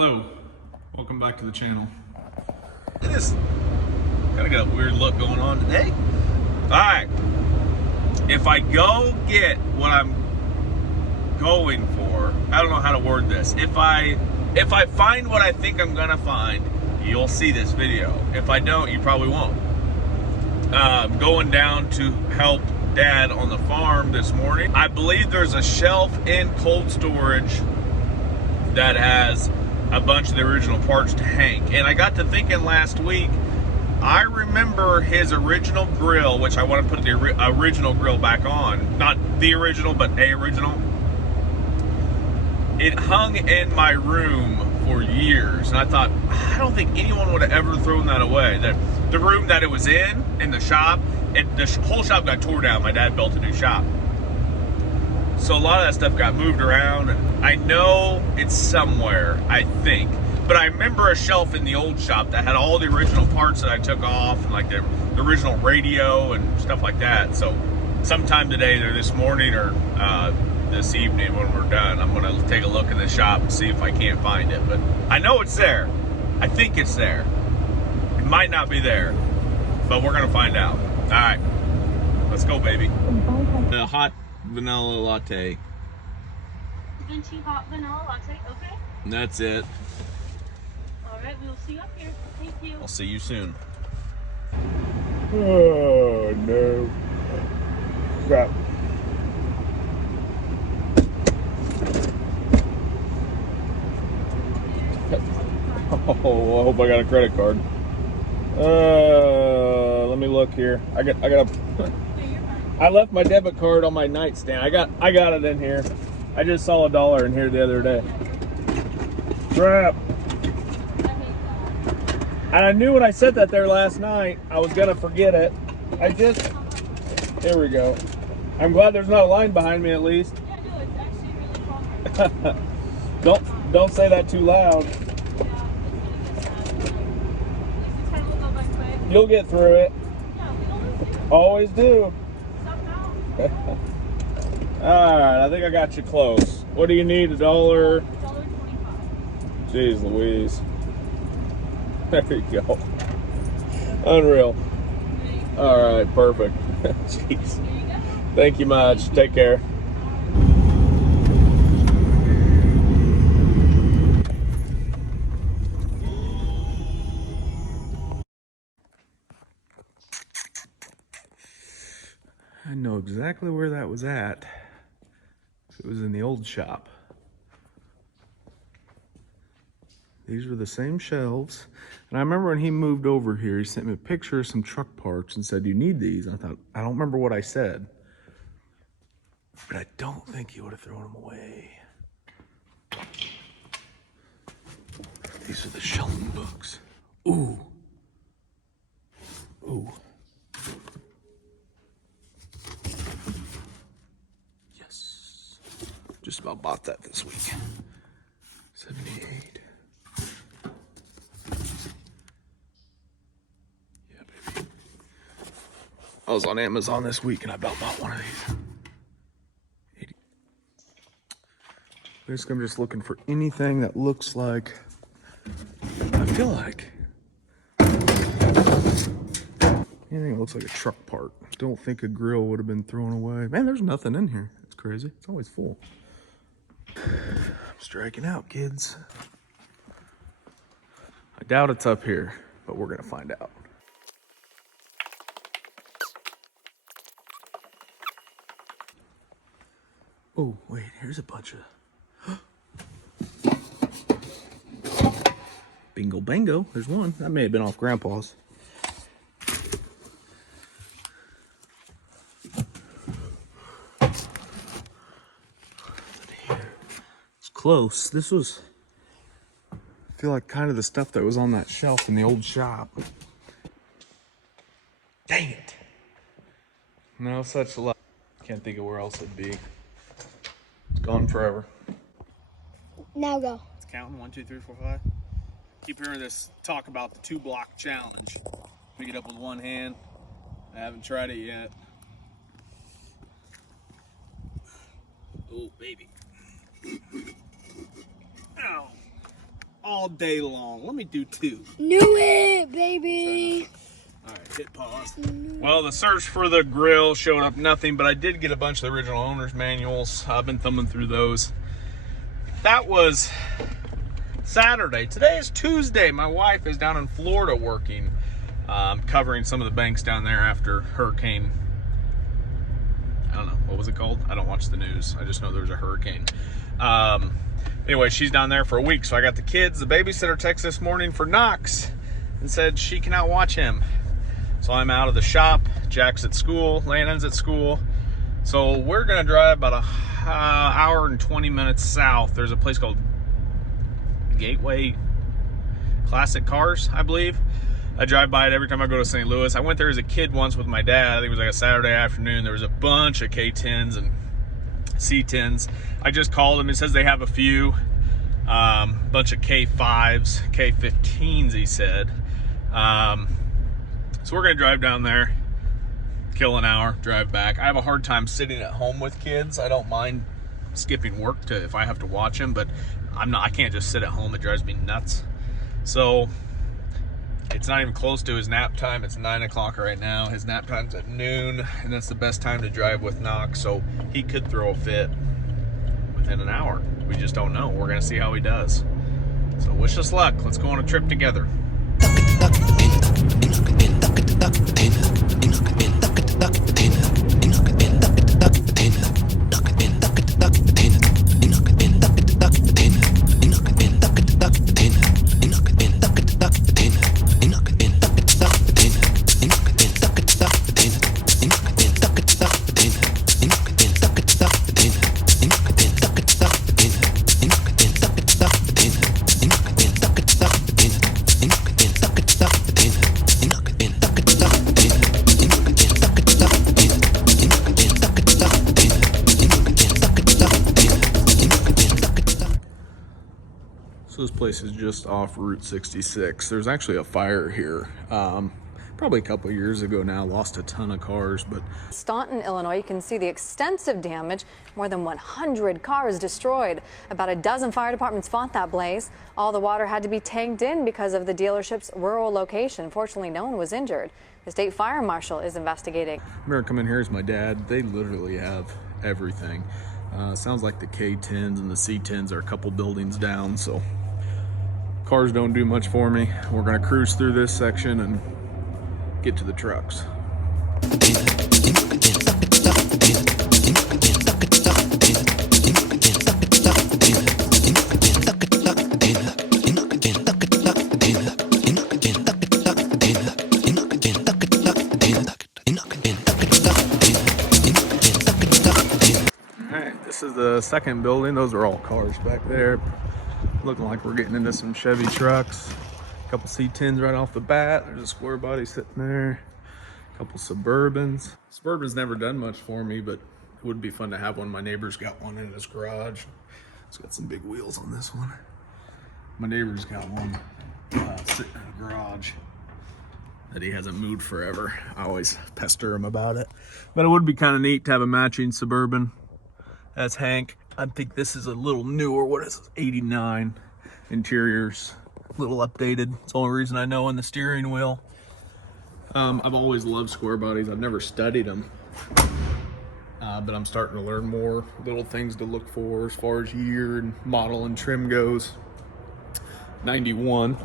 Hello, welcome back to the channel. It is kind of got a weird look going on today. All right, if I go get what I'm going for, I don't know how to word this. If I find what I think I'm gonna find, you'll see this video. If I don't, you probably won't. Going down to help Dad on the farm this morning. I believe there's a shelf in cold storage that has a bunch of the original parts to Hank. And I got to thinking last week, I remember his original grill, which I want to put the original grill back on. Not the original, but a original. It hung in my room for years. And I thought, I don't think anyone would have ever thrown that away. The room that it was in the shop, the whole shop got tore down. My dad built a new shop. So a lot of that stuff got moved around. And I know it's somewhere, I think. But I remember a shelf in the old shop that had all the original parts that I took off, and like the original radio and stuff like that. So sometime today, either this morning or this evening when we're done, I'm gonna take a look in the shop and see if I can't find it. But I know it's there. I think it's there. It might not be there, but we're gonna find out. All right, let's go, baby. The hot vanilla latte. Venti hot vanilla latte, okay. And that's it. All right, we will see you up here. Thank you. I'll see you soon. Oh no. Crap. Oh, I hope I got a credit card. Let me look here. I got I left my debit card on my nightstand. I got it in here. I just saw $1 in here the other day. Crap. And I knew when I said that there last night, I was gonna forget it. Here we go. I'm glad there's not a line behind me at least. Yeah, no, it's actually really progress. Don't say that too loud. Yeah, it's gonna go by quick. You'll get through it. Yeah, we Always always do. do. Somehow. Alright, I think I got you close. What do you need? $1? $1.25. Jeez Louise. There you go. Unreal. Alright, perfect. Jeez. Here you go. Thank you much. Take care. I know exactly where that was at. It was in the old shop. These were the same shelves. And I remember when he moved over here, he sent me a picture of some truck parts and said, "You need these?" And I thought, I don't remember what I said, but I don't think he would have thrown them away. These are the Shelton books. Ooh. Ooh. Yes. Just about bought that this week. 78. Yeah, baby. I was on Amazon this week and I about bought one of these. 80. Basically, I'm just looking for anything that looks like, I feel like, anything that looks like a truck part. Don't think a grill would have been thrown away. Man, there's nothing in here. It's crazy. It's always full. I'm striking out, kids. I doubt it's up here, but we're gonna find out. Oh, wait, here's a bunch of bingo bango. There's one. That may have been off Grandpa's. It's close. This was, I feel like, kind of the stuff that was on that shelf in the old shop. Dang it. No such luck. Can't think of where else it'd be. It's gone forever. Now go. It's counting. 1, 2, 3, 4, 5. Keep hearing this talk about the 2-block challenge. Pick it up with one hand. I haven't tried it yet. Oh, baby. Ow. all day long. Let me do 2. Knew it, baby. All right, hit pause. Well, the search for the grill showed up nothing, but I did get a bunch of the original owner's manuals. I've been thumbing through those. That was Saturday. Today is Tuesday. My wife is down in Florida working, covering some of the banks down there after hurricane. I don't know, what was it called? I don't watch the news. I just know there was a hurricane. Anyway, she's down there for a week, so I got the kids. The babysitter texted this morning for Knox and said she cannot watch him. So I'm out of the shop. Jack's at school, Landon's at school. So we're gonna drive about a hour and 20 minutes south. There's a place called Gateway Classic Cars, I believe. I drive by it every time I go to St. Louis. I went there as a kid once with my dad. I think it was like a Saturday afternoon. There was a bunch of K10s and C10s. I just called him. It says they have a few. Bunch of K5s, K15s, he said. So we're gonna drive down there, kill an hour, drive back. I have a hard time sitting at home with kids. I don't mind skipping work to if I have to watch them, but I can't just sit at home. It drives me nuts. So it's not even close to his nap time. It's 9 o'clock right now. His nap time's at noon, and that's the best time to drive with Knox. So he could throw a fit within an hour. We just don't know. We're gonna see how he does. So wish us luck. Let's go on a trip together. So this place is just off Route 66. There's actually a fire here. Probably a couple of years ago now, lost a ton of cars, but Staunton, Illinois, you can see the extensive damage, more than 100 cars destroyed. About a dozen fire departments fought that blaze. All the water had to be tanked in because of the dealership's rural location. Fortunately, no one was injured. The state fire marshal is investigating. I remember coming here as my dad. They literally have everything. Sounds like the K10s and the C10s are a couple buildings down, so cars don't do much for me. We're gonna cruise through this section and get to the trucks. Alright, this is the second building. Those are all cars back there. Looking like we're getting into some Chevy trucks. A couple C10s right off the bat. There's a square body sitting there. A couple Suburbans. Suburban's never done much for me, but it would be fun to have one. My neighbor's got one in his garage. It's got some big wheels on this one. My neighbor's got one sitting in the garage that he hasn't moved forever. I always pester him about it. But it would be kind of neat to have a matching Suburban. That's Hank. I think this is a little newer. What is this? 89 interiors. A little updated. It's the only reason I know. On the steering wheel. I've always loved square bodies. I've never studied them. But I'm starting to learn more little things to look for as far as year and model and trim goes. 91.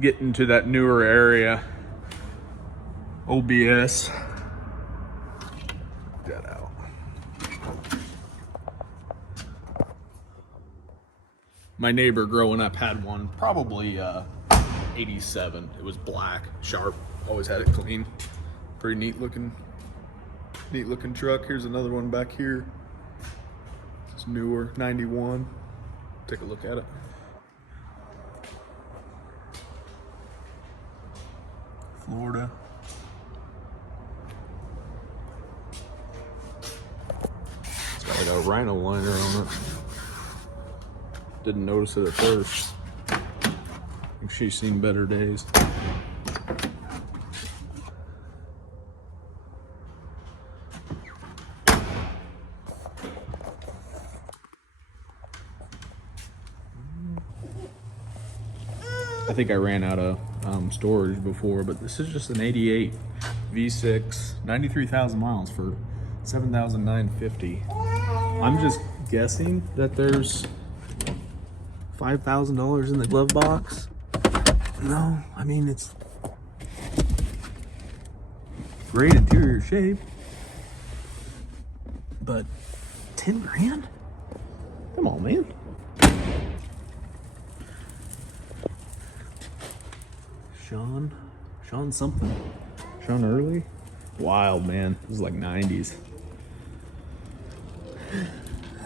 Getting to that newer area. OBS. Get that out. My neighbor growing up had one, probably 87. It was black, sharp, always had it clean. Pretty neat looking truck. Here's another one back here. It's newer, 91. Take a look at it. Florida. It's got like a rhino liner on it. Didn't notice it at first. I think she's seen better days. I think I ran out of storage before, but this is just an 88 V6, 93,000 miles for $7,950. I'm just guessing that there's $5,000 in the glove box. No, I mean, it's great interior shape, but 10 grand? Come on, man. Sean something. Sean Early? Wild, man. This is like 90s.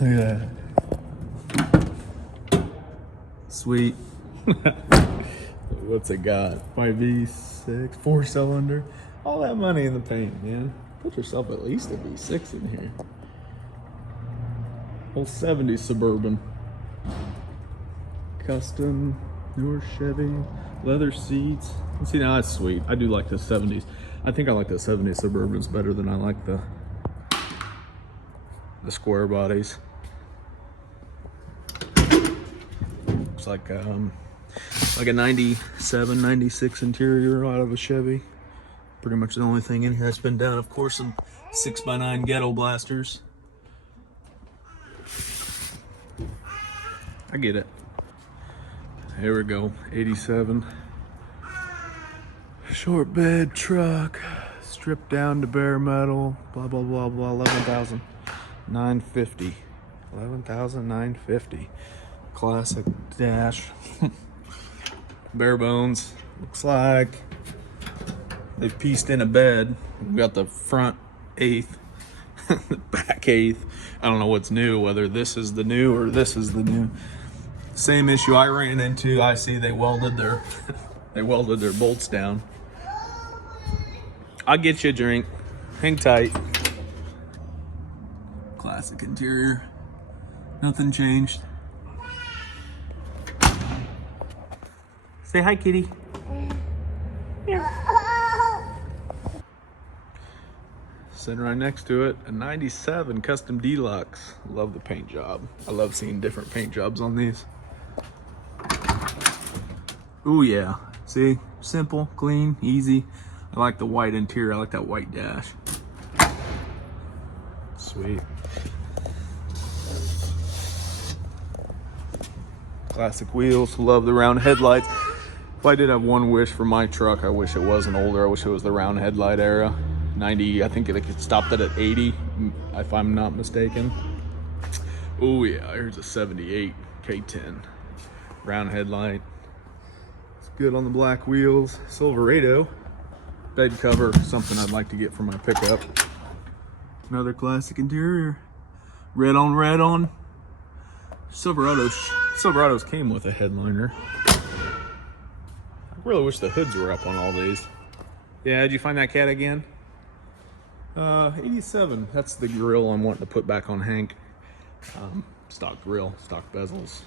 Look at that. Sweet. What's it got? 5V6, 4-cylinder. All that money in the paint, man. Put yourself at least a V6 in here. Whole 70s Suburban. Custom, newer Chevy, leather seats. See, now that's sweet. I do like the 70s. I think I like the 70s Suburbans better than I like the square bodies. Looks like a 97, 96 interior out of a Chevy. Pretty much the only thing in here that's been done. Of course, some 6x9 ghetto blasters. I get it. Here we go, 87. Short bed truck, stripped down to bare metal, blah, blah, blah, blah, 11,950. 11,950. Classic dash. Bare bones. Looks like they've pieced in a bed. We got the front eighth, the back eighth. I don't know what's new, whether this is the new or this is the new. Same issue I ran into. I see they welded their bolts down. I'll get you a drink. Hang tight. Classic interior. Nothing changed. Say hi, kitty. Sitting right next to it, a 97 Custom Deluxe. Love the paint job. I love seeing different paint jobs on these. Ooh yeah, see, simple, clean, easy. I like the white interior, I like that white dash. Sweet. Classic wheels, love the round headlights. If I did have one wish for my truck, I wish it wasn't older, I wish it was the round headlight era. 90, I think they could stop that at 80, if I'm not mistaken. Oh yeah, here's a 78 K10. Round headlight. It's good on the black wheels. Silverado. Bed cover, something I'd like to get for my pickup. Another classic interior. Red on red on. Silverados came with a headliner. I really wish the hoods were up on all these. Yeah, did you find that cat again? 87. That's the grill I'm wanting to put back on Hank. Stock grill, stock bezels.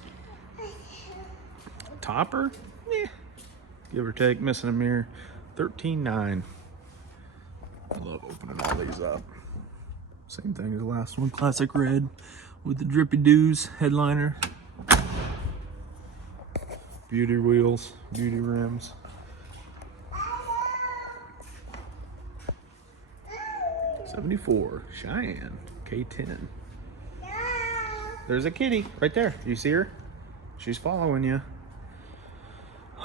Topper? Eh. Give or take, missing a mirror. 13.9. I love opening all these up. Same thing as the last one. Classic red with the drippy doos headliner. Beauty wheels, beauty rims. '74 Cheyenne K10. There's a kitty right there. You see her? She's following you.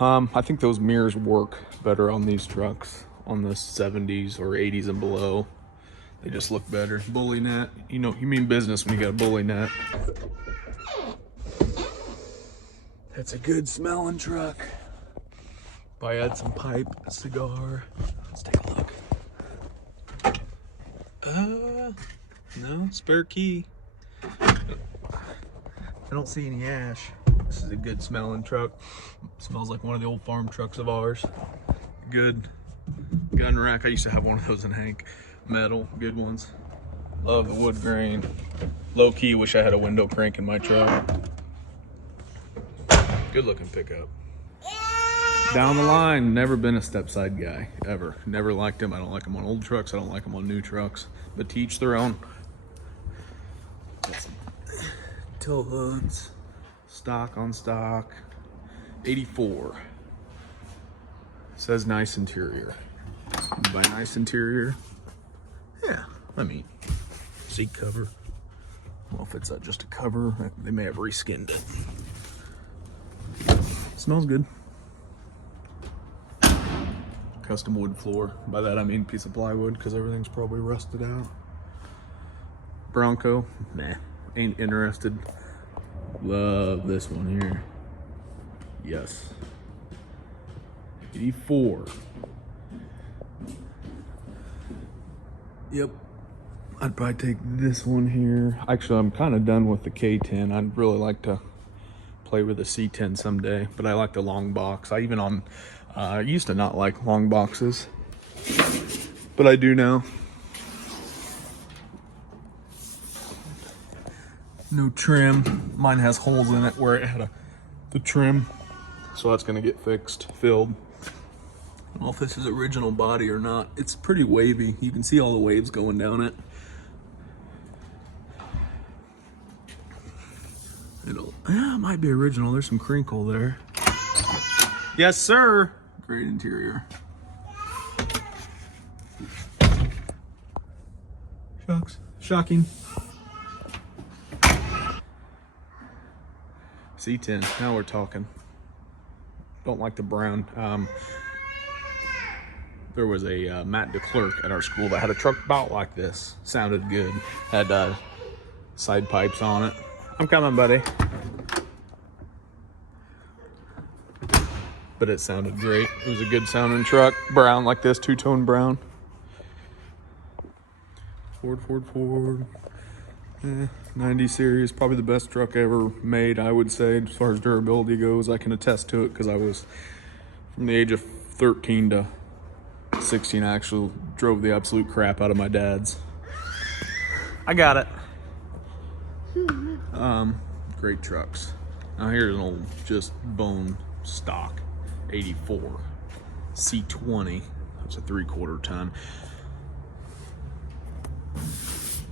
I think those mirrors work better on these trucks, on the 70s or 80s and below. They just look better. Bully net. You know, you mean business when you got a bully net. That's a good smelling truck. If I had some pipe, a cigar. Let's take a look. No, spare key. I don't see any ash. This is a good smelling truck. Smells like one of the old farm trucks of ours. Good gun rack. I used to have one of those in Hank. Metal, good ones. Love the wood grain. Low key, wish I had a window crank in my truck. Good looking pickup. Down the line, never been a step side guy, ever. Never liked them. I don't like them on old trucks. I don't like them on new trucks. But to each their own. Tow hooks, stock on stock. 84 says nice interior. And by nice interior, yeah, I mean, seat cover. Well, if it's just a cover, they may have reskinned it. Smells good. Custom wood floor. By that I mean piece of plywood because everything's probably rusted out. Bronco, nah, ain't interested. Love this one here. Yes. 84. Yep. I'd probably take this one here. Actually, I'm kind of done with the K10. I'd really like to play with the C10 someday, but I like the long box. I used to not like long boxes, but I do now. No trim. Mine has holes in it where it had the trim, so that's gonna get fixed, filled. I don't know if this is original body or not. It's pretty wavy. You can see all the waves going down it. It might be original. There's some crinkle there. Yes, sir. Great interior. Shucks. Shocking. C10. Now we're talking. Don't like the brown. There was a Matt DeClerc at our school that had a truck about like this. Sounded good. Had side pipes on it. I'm coming, buddy. But it sounded great. It was a good sounding truck. Brown like this, two-tone brown. Ford. 90 series, probably the best truck ever made, I would say, as far as durability goes. I can attest to it because I was, from the age of 13 to 16, I actually drove the absolute crap out of my dad's. I got it. Great trucks. Now here's an old, just bone stock 84 C20. That's a 3/4 ton.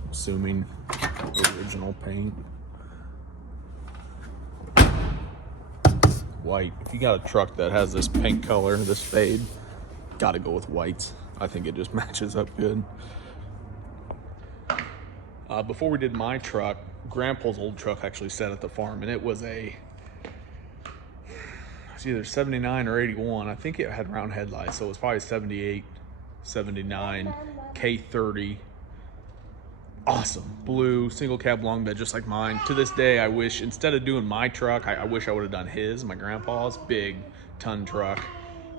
Assuming original paint. White. If you got a truck that has this paint color, this fade, gotta go with whites. I think it just matches up good. Before we did my truck, Grandpa's old truck actually sat at the farm, and it was it's either 79 or 81. I think it had round headlights, so it was probably 78, 79, K30. Awesome. Blue, single cab long bed, just like mine. To this day, I wish, instead of doing my truck, I wish I would have done his, my grandpa's big ton truck.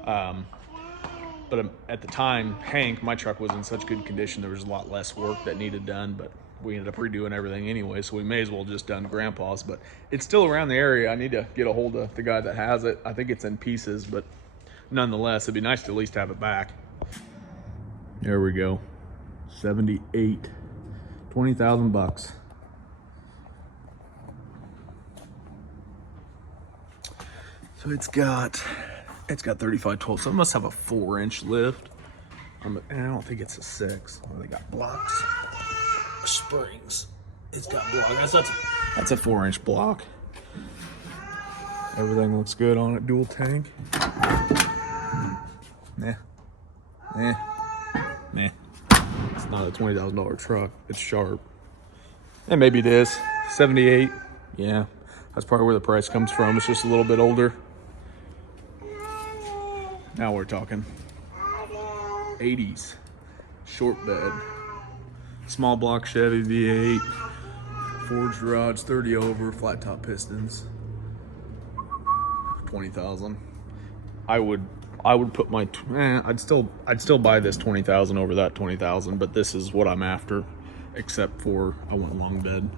But at the time, Hank, my truck was in such good condition, there was a lot less work that needed done, but we ended up redoing everything anyway, so we may as well just done Grandpa's. But it's still around the area. I need to get a hold of the guy that has it. I think it's in pieces, but nonetheless, it'd be nice to at least have it back. There we go. 78. 20,000 bucks. So it's got 3512, so it must have a 4-inch lift. I don't think it's a 6. Oh, they got blocks, springs. It's got blocks. That's a 4-inch block. Everything looks good on it. Dual tank. Nah. It's not a $20,000 truck. It's sharp. And maybe it is. 78. Yeah, that's probably where the price comes from. It's just a little bit older. Now we're talking. 80s. Short bed. Small block Chevy V8. Forged rods, 30 over, flat top pistons. 20,000. I would put my I'd still buy this 20,000 over that 20,000, but this is what I'm after, except for I want long bed.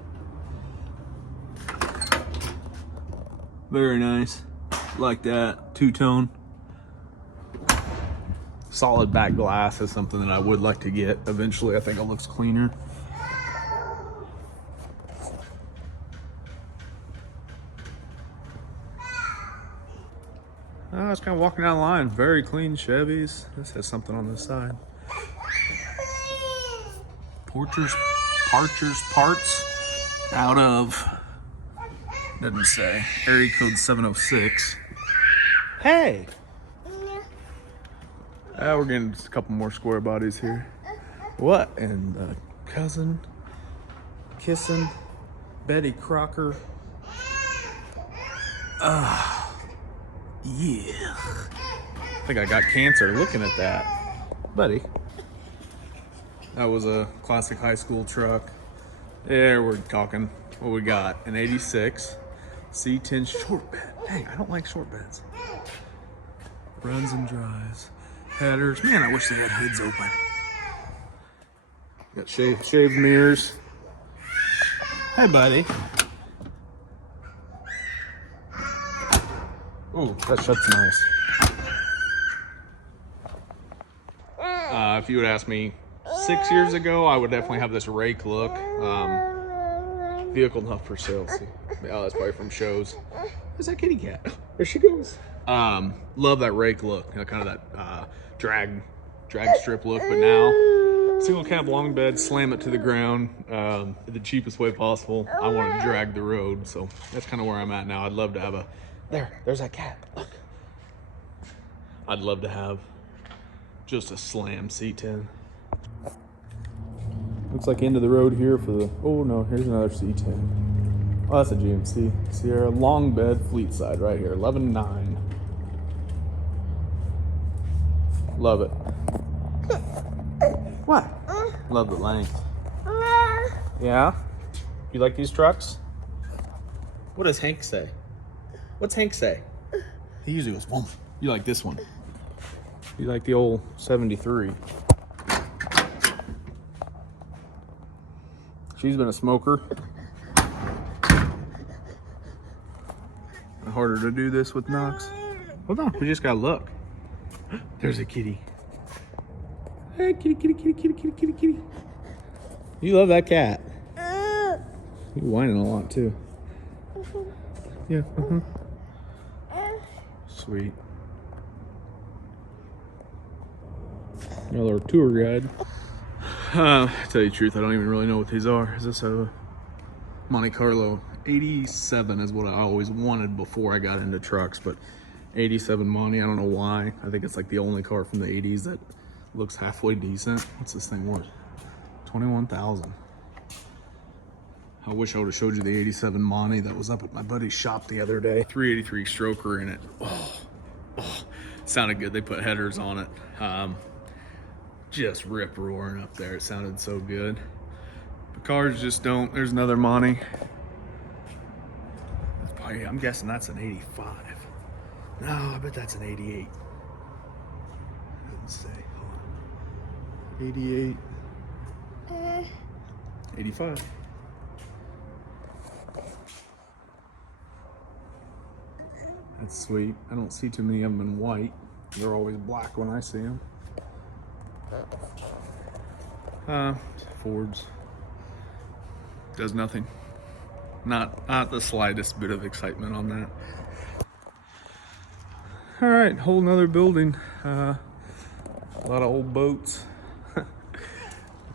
Very nice. Like that. Two-tone. Solid back glass is something that I would like to get eventually. I think it looks cleaner. I was kind of walking down the line. Very clean Chevys. This has something on this side. Parchers parts out of, doesn't say, area code 706. Hey! We're getting just a couple more square bodies here. What? And cousin kissing Betty Crocker. Yeah. I think I got cancer looking at that. Buddy. That was a classic high school truck. There we're talking what we got. An 86 C10 short bed. Dang, I don't like short beds. Runs and drives. Headers. Man, I wish they had hoods open. Got shaved mirrors. Hey, buddy. Ooh, that shuts nice. If you would ask me 6 years ago, I would definitely have this rake look. Vehicle not for sale. See? Oh, that's probably from shows. Where's that kitty cat? There she goes. Love that rake look. You know, kind of that drag strip look. But now, single cab long bed, slam it to the ground the cheapest way possible. I want to drag the road, so that's kind of where I'm at now. I'd love to have a. There's that cat. Look. I'd love to have just a slam C10. Looks like end of the road here for the. Oh no, here's another C10. Oh, that's a GMC Sierra long bed fleet side right here, 11.9. Love it. What? Love the length. Yeah? You like these trucks? What does Hank say? What's Hank say? He usually goes, whoa. You like this one? You like the old 73. She's been a smoker. Harder to do this with Knox. Hold on, we just gotta look. There's a kitty. Hey, kitty, kitty, kitty, kitty, kitty, kitty, kitty. You love that cat. You're whining a lot too. Yeah, Sweet. Another tour guide. To tell you the truth, I don't even really know what these are. Is this a Monte Carlo? 87 is what I always wanted before I got into trucks, but 87 Monte, I don't know why. I think it's like the only car from the 80s that looks halfway decent. What's this thing worth? 21,000. I wish I would have showed you the 87 Monte that was up at my buddy's shop the other day. 383 stroker in it. Oh, sounded good. They put headers on it. Just rip roaring up there. It sounded so good. The cars just don't. There's another Monte. That's probably, I'm guessing that's an 85. No, I bet that's an 88. Doesn't say. Hold on. 88. 85. That's sweet. I don't see too many of them in white. They're always black when I see them. Fords. Does nothing. Not the slightest bit of excitement on that. All right, whole nother building. A lot of old boats.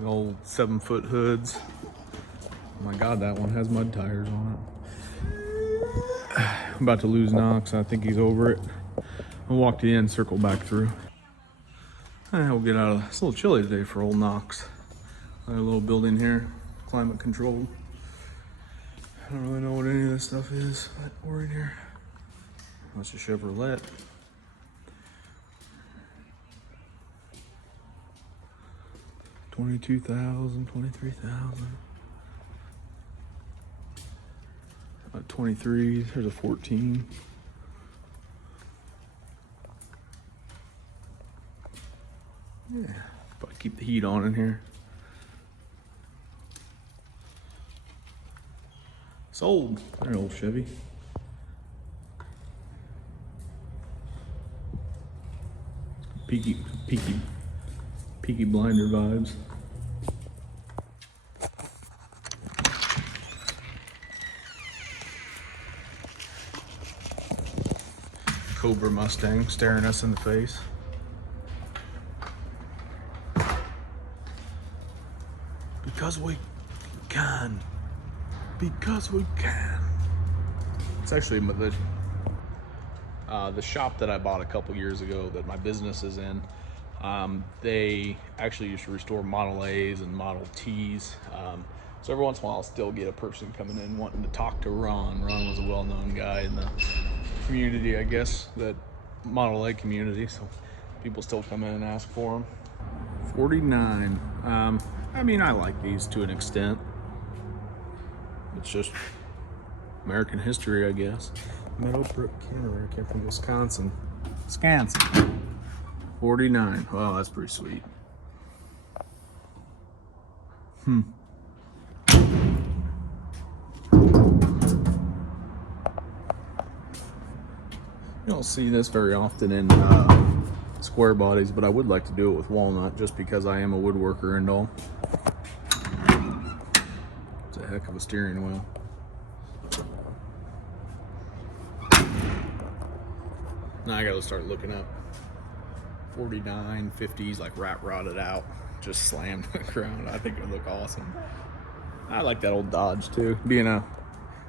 Old 7-foot hoods. Oh my God, that one has mud tires on it. I'm about to lose Knox. I think he's over it. I'll walk to the end, circle back through. We'll get out of it's a little chilly today for old Knox. A little building here, climate controlled. I don't really know what any of this stuff is, but we're in here. That's a Chevrolet. $22,000, $23,000. 23. There's a 14. Yeah, but keep the heat on in here. Sold. There, old Chevy. Peaky Blinder vibes. Cobra Mustang staring us in the face. Because we can. Because we can. It's actually the shop that I bought a couple years ago that my business is in. They actually used to restore Model A's and Model T's. So every once in a while I'll still get a person coming in wanting to talk to Ron. Ron was a well-known guy in the community, I guess, that Model A community. So people still come in and ask for them. 49. I mean, I like these to an extent. It's just American history, I guess. Meadowbrook Cannery, came from Wisconsin. 49. Wow, that's pretty sweet. You don't see this very often in square bodies, but I would like to do it with walnut just because I am a woodworker and all. It's a heck of a steering wheel. Now I gotta start looking up 49, 50s, like rat rotted out, just slammed to the ground. I think it would look awesome. I like that old Dodge too. Being a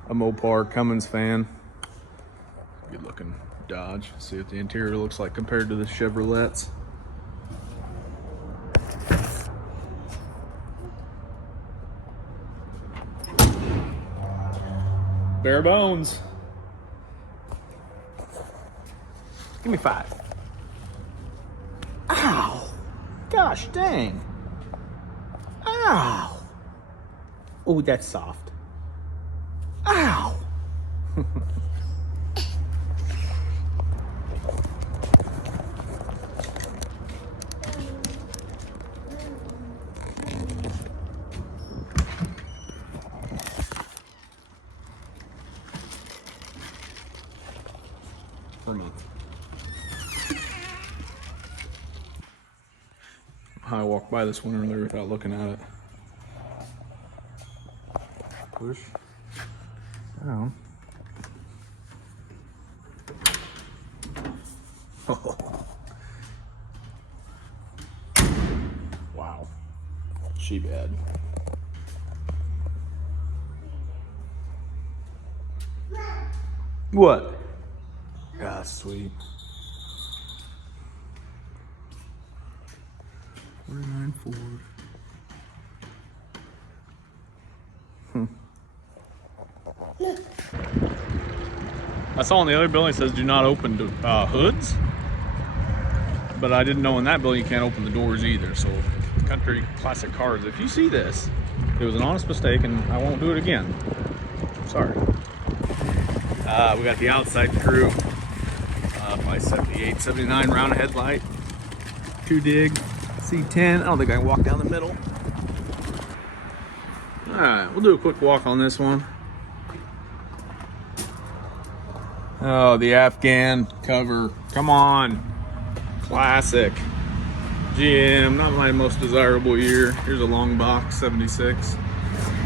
Mopar Cummins fan, good looking Dodge. See what the interior looks like compared to the Chevrolets. Bare bones. Give me 5. Ow! Gosh dang. Ow! Oh, that's soft. Ow! For me. I walked by this one earlier without looking at it. Push down. Oh. Wow. She bad. What? Ah, sweet. 49 Ford. I saw in the other building it says do not open hoods, but I didn't know in that building you can't open the doors either. So country classic cars, if you see this, it was an honest mistake and I won't do it again. Sorry. We got the outside crew, probably 78, 79 round headlight, 2 dig, C10. I don't think I can walk down the middle. All right, we'll do a quick walk on this one. Oh, the Afghan cover. Come on. Classic. GM, not my most desirable year. Here's a long box, 76.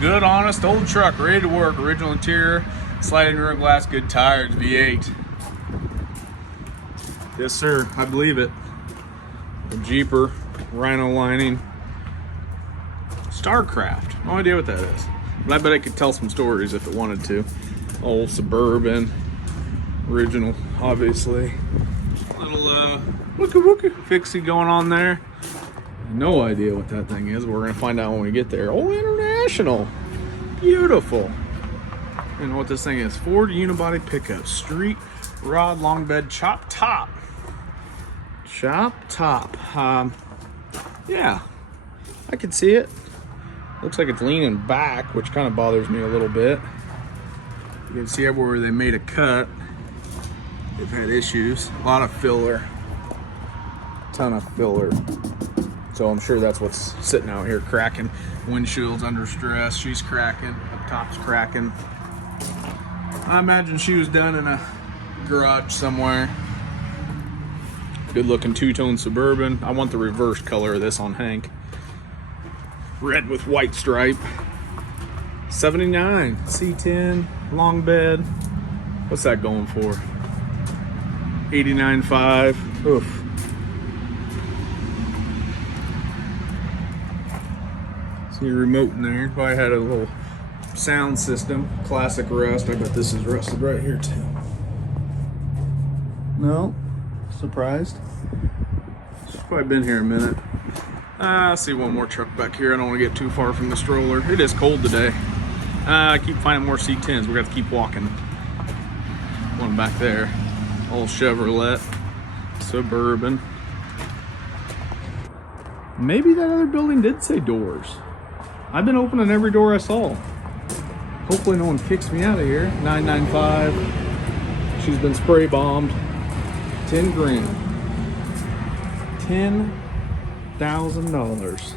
Good, honest, old truck, ready to work. Original interior, sliding rear glass, good tires, V8. Yes, sir, I believe it. A Jeeper, Rhino lining. Starcraft, no idea what that is. But I bet it could tell some stories if it wanted to. Old Suburban. Original, obviously. Little wooka fixie going on there. No idea what that thing is. We're gonna find out when we get there. Oh, International, beautiful. You know what this thing is? Ford unibody pickup, street rod, long bed, chop top. Chop top. Yeah, I can see it. Looks like it's leaning back, which kind of bothers me a little bit. You can see everywhere they made a cut. They've had issues. A lot of filler. Ton of filler. So I'm sure that's what's sitting out here cracking. Windshield's under stress. She's cracking. Up top's cracking. I imagine she was done in a garage somewhere. Good looking two-tone Suburban. I want the reverse color of this on Hank. Red with white stripe. 79. C10. Long bed. What's that going for? 89.5. Oof. See your remote in there. Probably had a little sound system. Classic rust. I bet this is rusted right here too. No? Surprised? Probably been here a minute. I see one more truck back here. I don't want to get too far from the stroller. It is cold today. I keep finding more C10s. We're gonna have to keep walking. One back there. Old Chevrolet. Suburban. Maybe that other building did say doors. I've been opening every door I saw. Hopefully no one kicks me out of here. 995. She's been spray bombed. 10 grand. $10,000.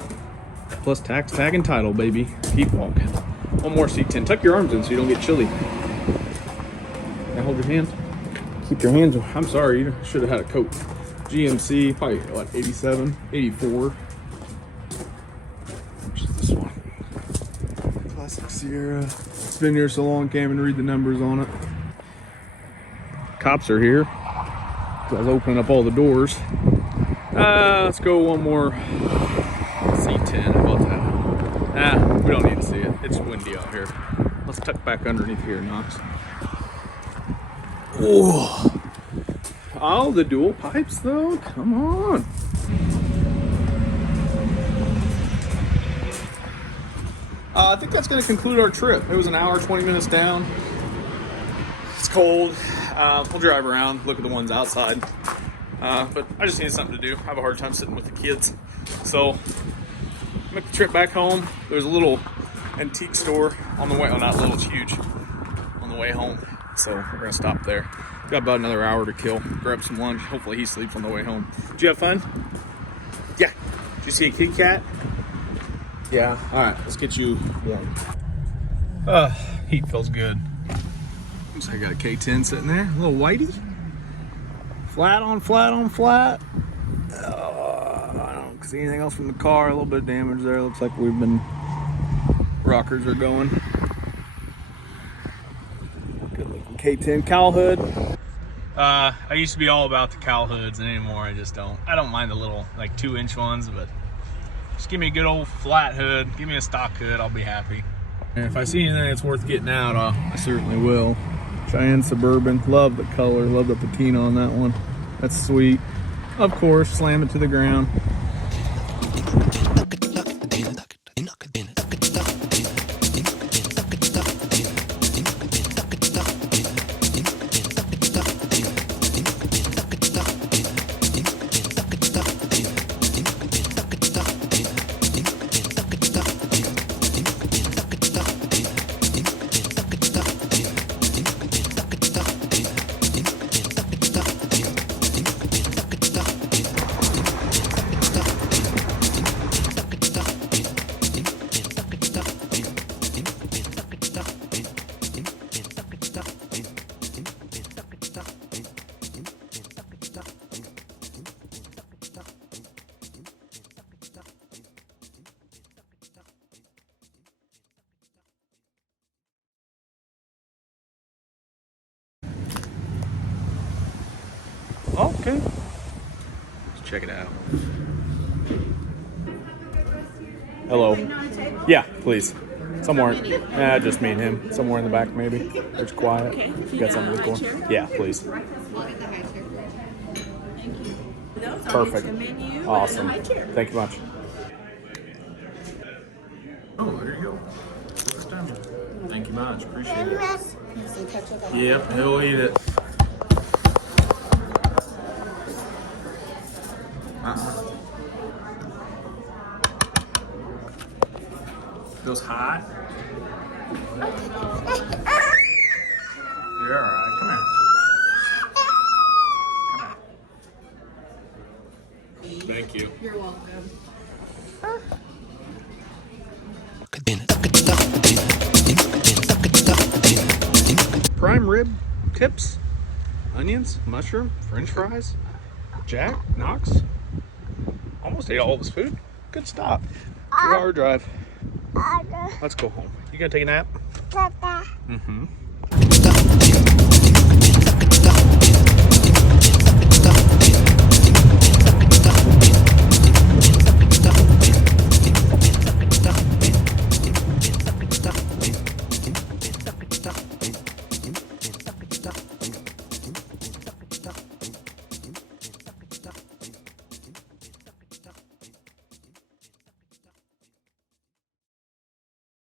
Plus tax, tag, and title, baby. Keep walking. One more C10. Tuck your arms in so you don't get chilly. Can I hold your hand? Keep your hands. I'm sorry, you should have had a coat. GMC, probably what, 87, 84. Which is this one? Classic Sierra. It's been here so long, can't even read the numbers on it. Cops are here. I was opening up all the doors. Let's go one more C10. How about that? We don't need to see it. It's windy out here. Let's tuck back underneath here, Knox. Oh, the dual pipes though. Come on. I think that's going to conclude our trip. It was an hour, 20 minutes down. It's cold. We'll drive around, look at the ones outside. But I just needed something to do. I have a hard time sitting with the kids. So, make the trip back home. There's a little antique store on the way. Oh, not little, it's huge. On the way home. So, we're going to stop there. Got about another hour to kill. Grab some lunch. Hopefully he sleeps on the way home. Did you have fun? Yeah. Did you see a kitty cat? Yeah. All right, let's get you warm. Heat feels good. So I got a K10 sitting there, a little whitey. Flat on flat on flat. I don't see anything else from the car. A little bit of damage there. Looks like rockers are going. Good looking K10 cowl hood. I used to be all about the cowl hoods, and anymore I just don't. I don't mind the little like 2-inch ones, but just give me a good old flat hood. Give me a stock hood, I'll be happy. And if I see anything that's worth getting out, I certainly will. Cheyenne Suburban, love the color, love the patina on that one. That's sweet. Of course, slam it to the ground. Okay. Let's check it out. Hello. Yeah, please. Somewhere. Just me and him. Somewhere in the back, maybe. It's quiet. You got something to look for? Yeah, please. Perfect. Awesome. Thank you much. Oh, there you go. Thank you much. Appreciate it. Yep, he'll eat it. Feels hot. You're all right. Come here. Thank you. You're welcome. Prime rib tips, onions, mushroom, french fries, Jack, Knox. Almost ate all of his food. Good stop. 2-hour drive. Let's go home. You gonna take a nap? Mm-hmm.